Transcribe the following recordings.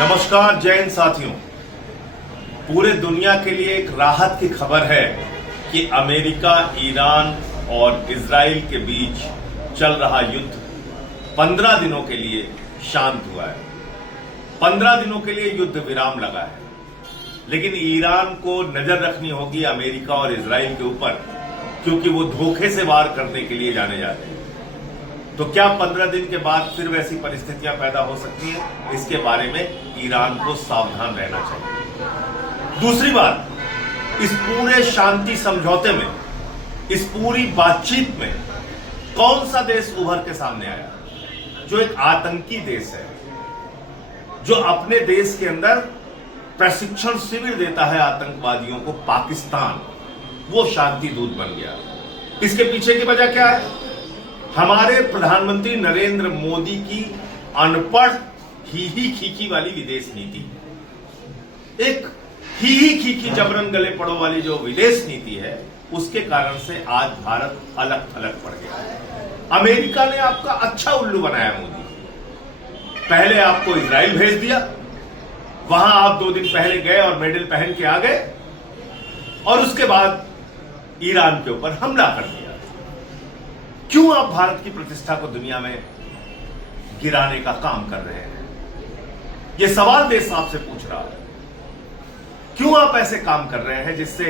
नमस्कार जय हिंद साथियों। पूरे दुनिया के लिए एक राहत की खबर है कि अमेरिका, ईरान और इजराइल के बीच चल रहा युद्ध 15 दिनों के लिए शांत हुआ है। 15 दिनों के लिए युद्ध विराम लगा है, लेकिन ईरान को नजर रखनी होगी अमेरिका और इजराइल के ऊपर, क्योंकि वो धोखे से वार करने के लिए जाने जाते हैं। तो क्या 15 दिन के बाद फिर वैसी परिस्थितियां पैदा हो सकती हैं? इसके बारे में ईरान को सावधान रहना चाहिए। दूसरी बात, इस पूरे शांति समझौते में, इस पूरी बातचीत में कौन सा देश उभर के सामने आया? जो एक आतंकी देश है, जो अपने देश के अंदर प्रशिक्षण शिविर देता है आतंकवादियों को, पाकिस्तान, वो शांति दूत बन गया। इसके पीछे की वजह क्या है? हमारे प्रधानमंत्री नरेंद्र मोदी की अनपढ़ ही खीखी वाली विदेश नीति, एक ही खीखी जबरन गले पड़ो वाली जो विदेश नीति है, उसके कारण से आज भारत अलग थलग पड़ गया। अमेरिका ने आपका अच्छा उल्लू बनाया मोदी। पहले आपको इजराइल भेज दिया, वहां आप 2 दिन पहले गए और मेडल पहन के आ गए, और उसके बाद ईरान के ऊपर हमला कर दिया। क्यों आप भारत की प्रतिष्ठा को दुनिया में गिराने का काम कर रहे हैं? यह सवाल देश आपसे पूछ रहा है। क्यों आप ऐसे काम कर रहे हैं जिससे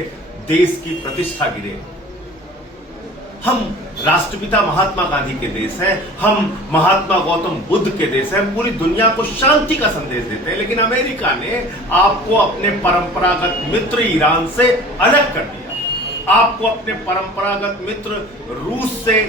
देश की प्रतिष्ठा गिरे? हम राष्ट्रपिता महात्मा गांधी के देश हैं, हम महात्मा गौतम बुद्ध के देश हैं, हम पूरी दुनिया को शांति का संदेश देते हैं, लेकिन अमेरिका ने आपको अपने परंपरागत मित्र ईरान से अलग कर दिया, आपको अपने परंपरागत मित्र रूस से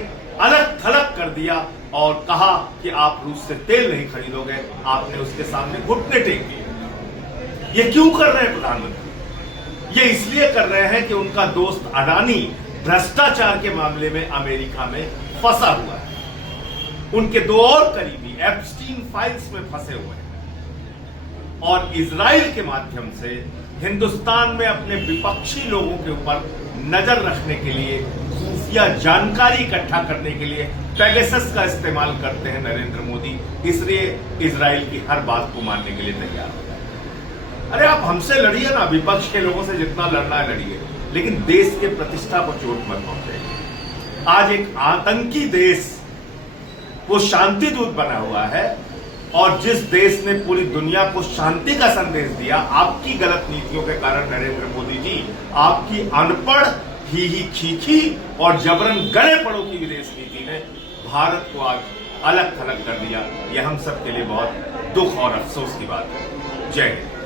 अलग थलग कर दिया और कहा कि आप रूस से तेल नहीं खरीदोगे। आपने उसके सामने घुटने टेक दिए। ये क्यों कर रहे हैं प्रधानमंत्री? ये इसलिए कर रहे हैं कि उनका दोस्त अडानी भ्रष्टाचार के मामले में अमेरिका में फंसा हुआ है। उनके 2 और करीबी एप्स्टीन फाइल्स में फंसे हुए हैं, और इजराइल के माध्यम से हिंदुस्तान में अपने विपक्षी लोगों के ऊपर नजर रखने के लिए, खुफिया जानकारी इकट्ठा करने के लिए पेगासस का इस्तेमाल करते हैं नरेंद्र मोदी। इसलिए इजराइल की हर बात को मानने के लिए तैयार हो। अरे आप हमसे लड़िए ना, विपक्ष के लोगों से जितना लड़ना है लड़िए, लेकिन देश के प्रतिष्ठा को चोट मत पहुंचाइए। आज एक आतंकी देश वो शांति दूत बना हुआ है, और जिस देश ने पूरी दुनिया को शांति का संदेश दिया, आपकी गलत नीतियों के कारण नरेंद्र मोदी जी, आपकी अनपढ़ ही खीखी और जबरन गले पड़ो की विदेश नीति ने भारत को आज अलग थलग कर दिया। यह हम सब के लिए बहुत दुख और अफसोस की बात है। जय हिंद।